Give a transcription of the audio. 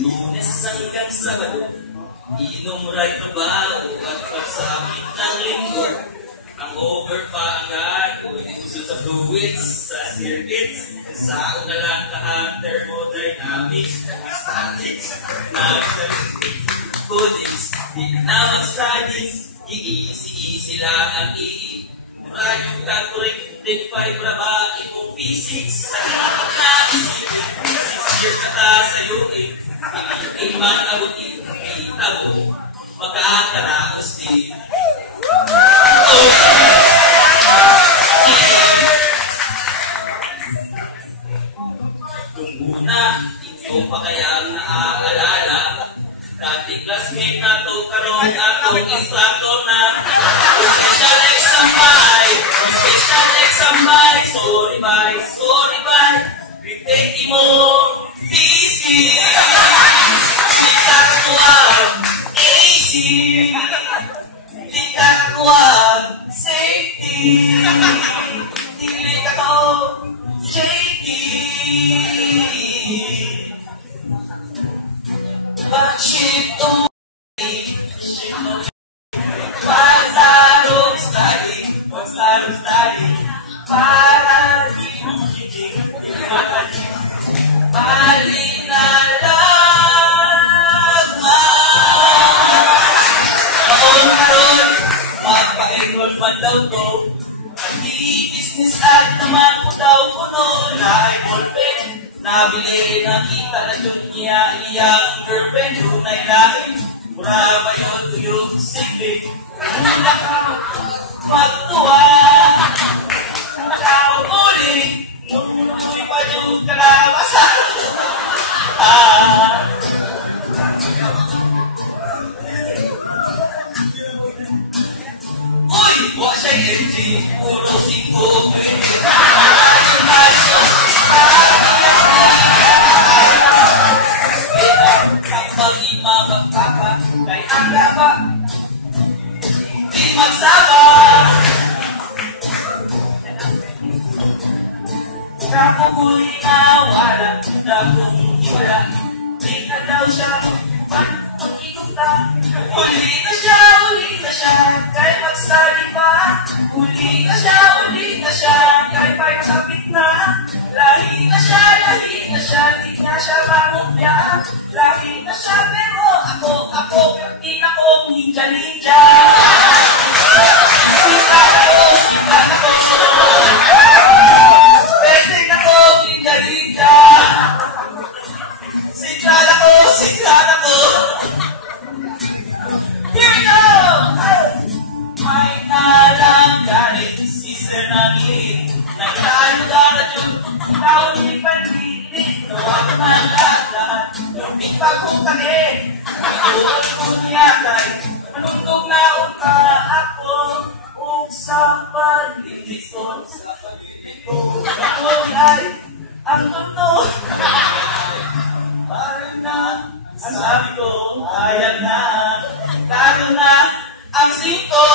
Lunes hanggang Sabado, inom ray trabaho at pagsapit ng linggo. Ang over pa agad, o iusod sa fluids, sa circuits, saan na lang lahat, thermodynamics, statics, codings, di na magsadis, i-easy lang ang radyo calculate, 25 ba imong physics, sa physics, years na ta sa'yo mga abutin, kita mo, magkakaraos din. Kung una, ito pa kayang naaalala, dati classmate na to, karoon atong instructor na, special exam by, sorry bye, retake mo, easy, likat easy, likat safety, likat shaky, but shit don't study, para di mo higing, bali na lang magpa-enroll man daw to, business at naman ko daw kuno, na-enroll pen, nabili, nakita na yun niya iyang girlfriend, tunay lain, mura ba yun yung siglig, una ka magtuwa, ikaw ulit, numunoy pa yung kalabasan. Uy! Wak siya LG, puro 5 pwede. Kapag imabagkaka, kay ang laba, di magsama. Kapag wala, kapag wala, di na daw siya, pag ikuta. Uli na siya, kay mag-study pa. Uli na siya, kay pagkapit na. Lahi na siya, di na siya mamupya. Lahi na siya, pero ako, di na ko ninja. Sika na ko. Pwede na ko, ninja. Siklala ko. Here we go! May nalang sister namin. Nagkano-gana yung taon ni Panlilit. Nawag man lahat. Lumipag kong kami. Inuol ko niya kay manundog na unta ako. Kung sa paglilit ko. Ako ay ang totoo. Parang na, ang sabi ko, ayan na, lalo na ang sito.